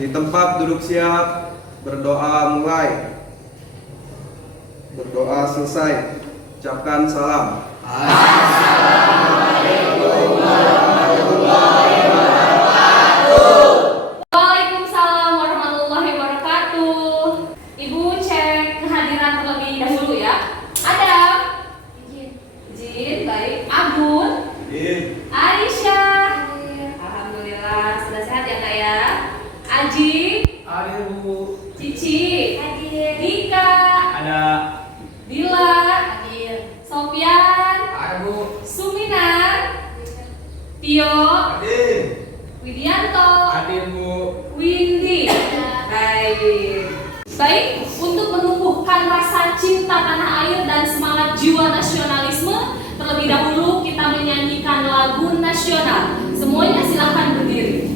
Di tempat duduk siap, berdoa mulai. Berdoa selesai, ucapkan salam. Assalamualaikum warahmatullahi wabarakatuh. Waalaikumsalam warahmatullahi wabarakatuh. Ibu cek kehadiran terlebih dahulu ya. Adam. Izin, baik. Abun. Aisyah. Alhamdulillah sudah sehat ya Kak ya. Aji. Ada Bu. Cici. Hadir. Dika. Ada. Dila. Hadir. Sofian. Ada Bu. Suminar. Tio. Hadir. Widianto. Hadir Bu. Windy. Baik, untuk menumbuhkan rasa cinta tanah air dan semangat jiwa nasionalisme, terlebih dahulu kita menyanyikan lagu nasional. Semuanya silakan berdiri.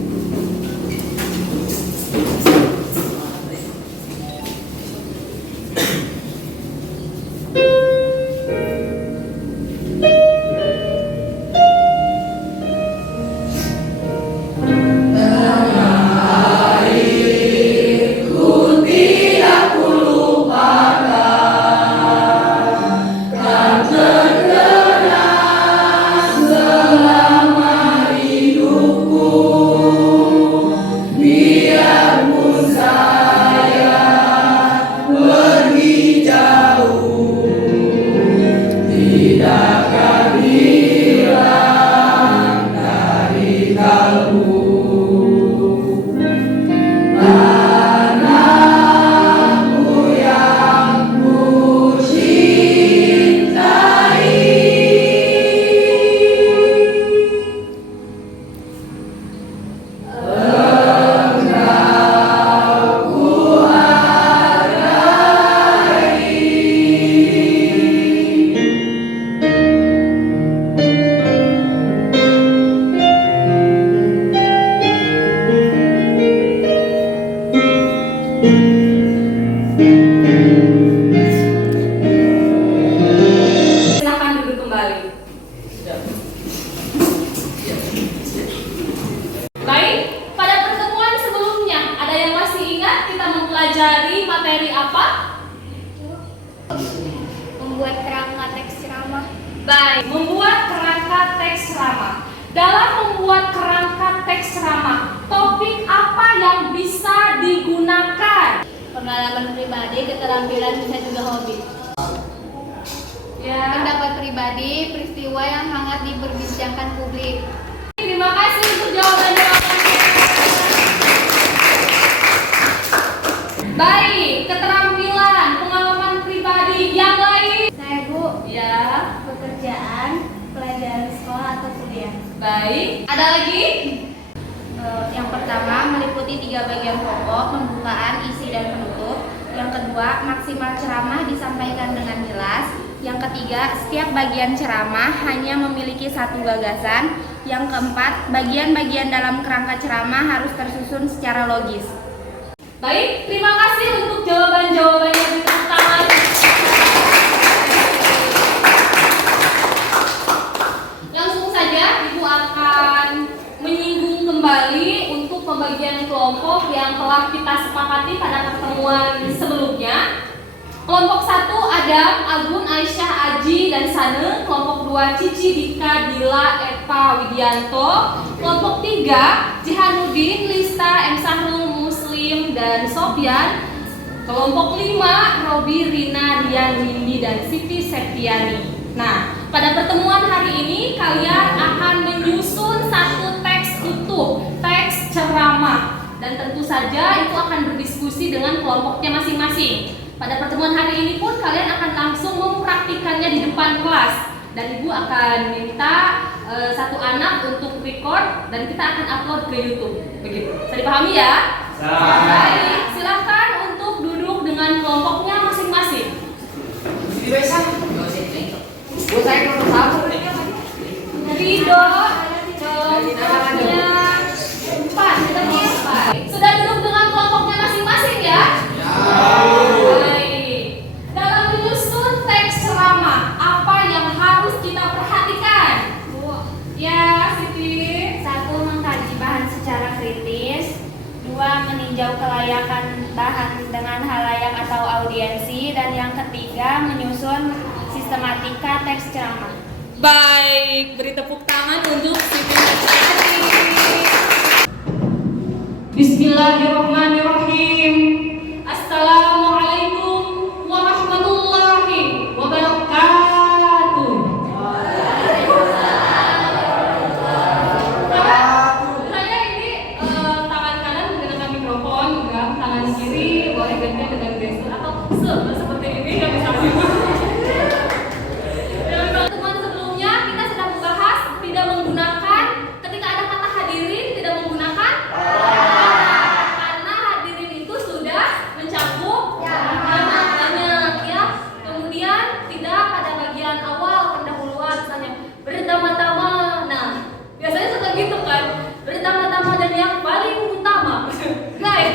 Silakan duduk kembali. Baik, pada pertemuan sebelumnya ada yang masih ingat kita mempelajari materi apa? Membuat kerangka teks ceramah. Baik, membuat kerangka teks ceramah. Dalam membuat kerangka teks ceramah, topik apa yang bisa digunakan? Pengalaman pribadi, keterampilan, bisa juga hobi. Ya. Pendapat pribadi, peristiwa yang hangat diperbincangkan publik. Terima kasih untuk jawaban-jawabannya. Baik, keterampilan, pengalaman pribadi yang lain. Saya Bu, Ya. pekerjaan, pelajaran sekolah atau kuliah. Baik, ada lagi? Yang pertama, meliputi 3 bagian pokok, pembukaan, isi, dan penutup. Yang kedua, maksimal ceramah disampaikan dengan jelas. Yang ketiga, setiap bagian ceramah hanya memiliki satu gagasan. Yang keempat, bagian-bagian dalam kerangka ceramah harus tersusun secara logis. Baik, terima kasih untuk jawaban-jawabannya. Tepuk tangan. Langsung saja Ibu akan menyinggung kembali untuk pembagian kelompok yang telah kita sepakati pada pertemuan sebelumnya. Kelompok 1 Adam, Agun, Aisyah, Aji, dan Sane. Kelompok 2 Cici, Dika, Dila, Eva, Widianto. Kelompok 3 Jihanudin, Lista, M. Sahrul, Muslim, dan Sofyan. Kelompok 5 Robi, Rina, Rian, Windy, dan Siti Septiani. Nah, pada pertemuan hari ini kalian akan menyusun satu teks utuh, teks ceramah. Dan tentu saja itu akan berdiskusi dengan kelompoknya masing-masing. Pada pertemuan hari ini pun kalian akan langsung mempraktikannya di depan kelas. Dan Ibu akan minta satu anak untuk record dan kita akan upload ke YouTube. Begitu. Bisa dipahami ya? Baik, silakan untuk duduk dengan kelompoknya masing-masing. Ridho, kelompoknya 4. Sudah duduk dengan kelompoknya masing-masing ya? Baik. Dalam menyusun teks ceramah, apa yang harus kita perhatikan? Ya, Siti. 1. Mengkaji bahan secara kritis. 2. Meninjau kelayakan bahan dengan halayak atau audiensi, dan yang ketiga menyusun sistematika teks ceramah. Baik, beri tepuk tangan untuk Siti Nurhayati. Bismillahirrahmanirrahim. Assalamualaikum warahmatullahi wabarakatuh. Saya ini tangan kanan menggunakan mikrofon, juga tangan kiri boleh gantian dengan gestur atau seperti ini yang bisa. Dalam pertemuan sebelumnya kita sedang membahas tidak menggunakan, ketika ada kata hadirin tidak menggunakan karena hadirin itu sudah mencakup banyak ya. Kemudian tidak pada bagian awal pendahuluan, misalnya pertama-tama. Nah, biasanya suka gitu kan, pertama-tama dan yang paling utama. Enggak ya?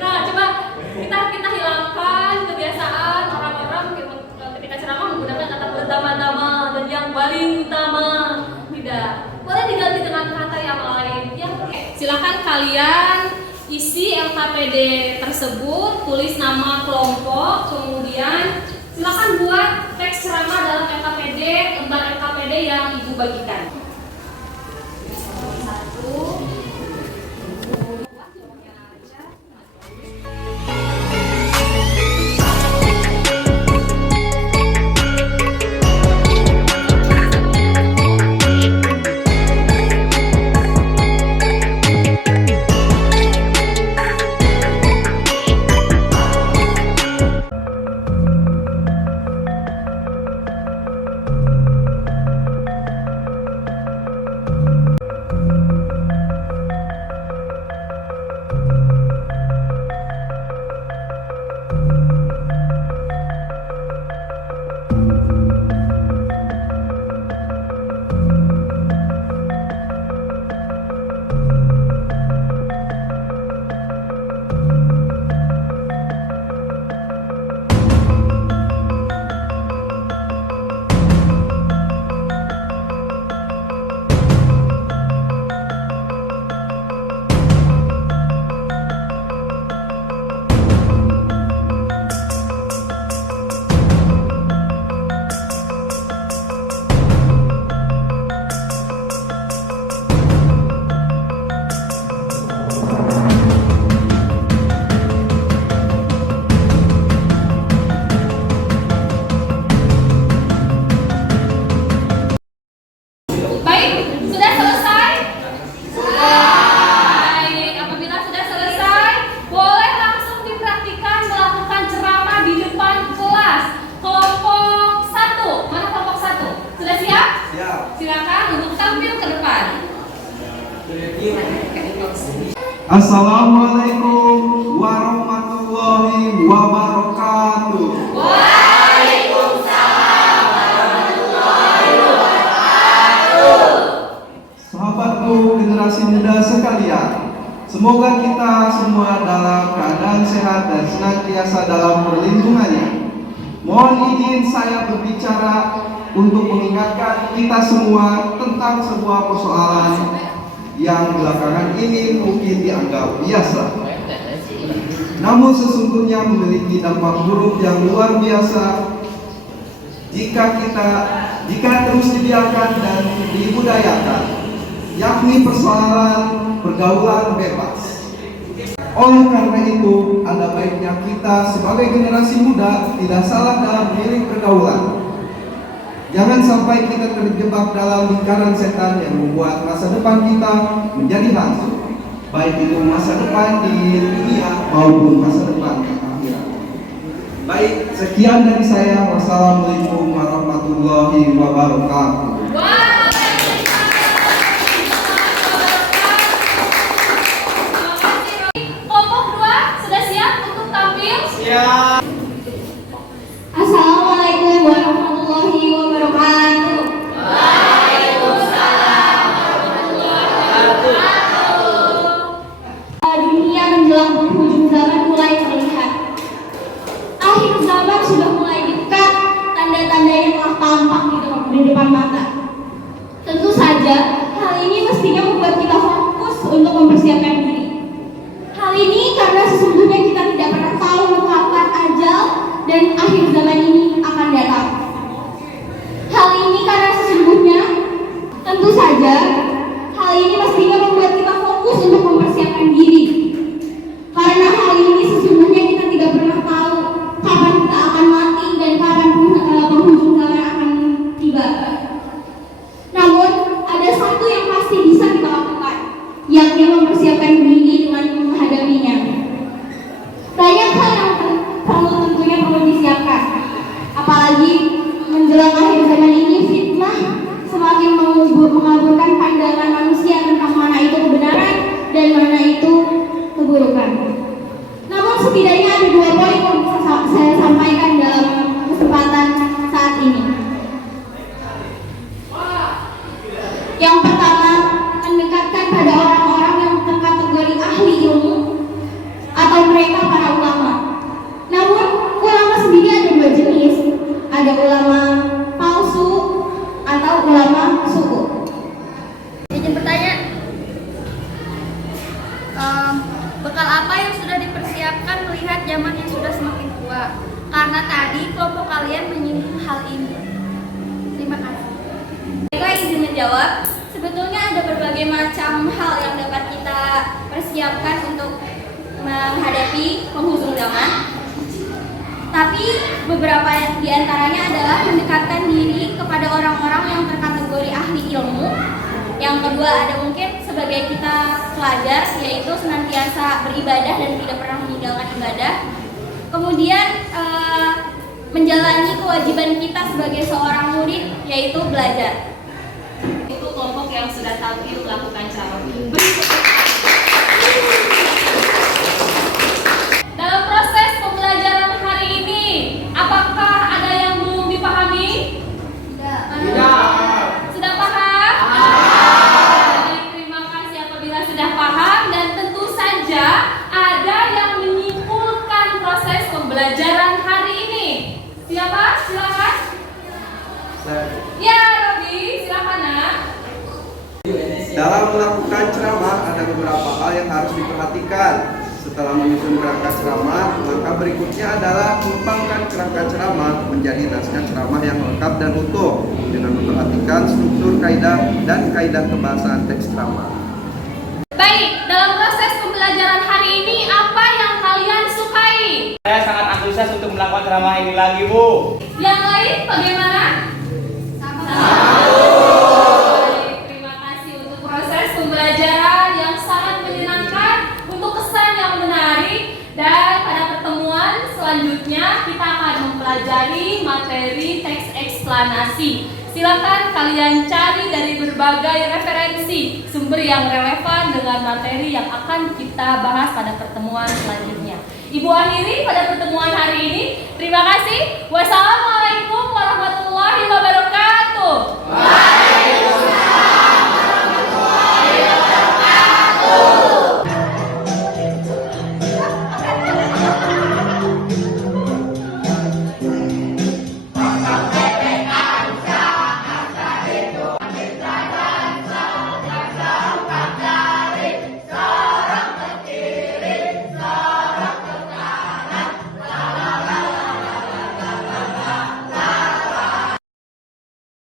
Nah, coba kita hilangkan kebiasaan orang-orang ketika ceramah menggunakan kata pertama-tama dan yang paling utama. Tidak. Boleh diganti dengan kata yang lain. Ya, silakan kalian isi LKPD tersebut, tulis nama kelompok, kemudian silakan buat teks ceramah dalam LKPD, lembar LKPD yang Ibu bagikan. Satu. Assalamualaikum warahmatullahi wabarakatuh. Waalaikumsalam warahmatullahi wabarakatuh. Sahabatku generasi muda sekalian, semoga kita semua dalam keadaan sehat dan senantiasa dalam perlindungannya. Mohon izin saya berbicara untuk mengingatkan kita semua tentang sebuah persoalan yang belakangan ini mungkin dianggap biasa, namun sesungguhnya memiliki dampak buruk yang luar biasa jika terus dibiarkan dan dibudayakan, yakni persoalan pergaulan bebas. Oleh karena itu, ada baiknya kita sebagai generasi muda tidak salah dalam memilih pergaulan. Jangan sampai kita terjebak dalam lingkaran setan yang membuat masa depan kita menjadi hancur, baik itu masa depan di dunia maupun masa depan di akhirat. Baik, sekian dari saya. Wassalamualaikum warahmatullahi wabarakatuh. Kelompok 2 sudah siap untuk tampil? Siap. Assalamualaikum warahmatullahi wabarakatuh. Waalaikumsalam warahmatullahi wabarakatuh. Dunia menjelang penghujung zaman mulai terlihat. Akhir zaman sudah mulai dekat, tanda-tandanya telah tampak di depan mata. Tentu saja hal ini mestinya membuat kita fokus untuk menjelang akhir zaman ini fitnah semakin mengaburkan pandangan manusia tentang mana itu kebenaran dan mana itu keburukan. Namun setidaknya ada 2 poin yang bisa saya sampaikan dalam kesempatan saat ini. Yang pertama, mendekatkan pada orang-orang yang terkategori ahli ilmu atau mereka para ulama. Namun ulama sendiri ada 2 jenis, ada ulama palsu atau ulama suku. Izin bertanya, bekal apa yang sudah dipersiapkan melihat zaman yang sudah semakin tua? Karena tadi kelompok kalian menyinggung hal ini. Terima kasih. Baiklah, izin menjawab. Sebetulnya ada berbagai macam hal yang dapat kita persiapkan untuk menghadapi penghujung zaman. Tapi beberapa di antaranya adalah mendekatkan diri kepada orang-orang yang terkategori ahli ilmu. Yang kedua ada mungkin sebagai kita pelajar, yaitu senantiasa beribadah dan tidak pernah meninggalkan ibadah. Kemudian menjalani kewajiban kita sebagai seorang murid, yaitu belajar. Itu kelompok yang sudah tampil melakukan cara. Dalam proses pembelajaran hari ini, apakah ada yang belum dipahami? Tidak. Sudah paham? Baik, terima kasih apabila sudah paham, dan tentu saja ada yang menyimpulkan proses pembelajaran hari ini. Siapa? Silakan. Ya, Robi, silakan nak. Dalam melakukan ceramah ada beberapa hal yang harus diperhatikan. Setelah menyusun kerangka ceramah, maka berikutnya adalah mengembangkan kerangka ceramah menjadi naskah ceramah yang lengkap dan utuh dengan memperhatikan struktur kaidah dan kaidah kebahasaan teks ceramah. Baik, dalam proses pembelajaran hari ini apa yang kalian sukai? Saya sangat antusias untuk melakukan ceramah ini lagi, Bu. Yang lain bagaimana? Baik, terima kasih untuk proses pembelajaran yang sangat menyenangkan, untuk kesan yang menarik, dan pada pertemuan selanjutnya kita akan mempelajari materi teks eksplanasi. Silakan kalian cari dari berbagai referensi sumber yang relevan dengan materi yang akan kita bahas pada pertemuan selanjutnya. Ibu akhiri pada pertemuan hari ini. Terima kasih. Wassalamualaikum.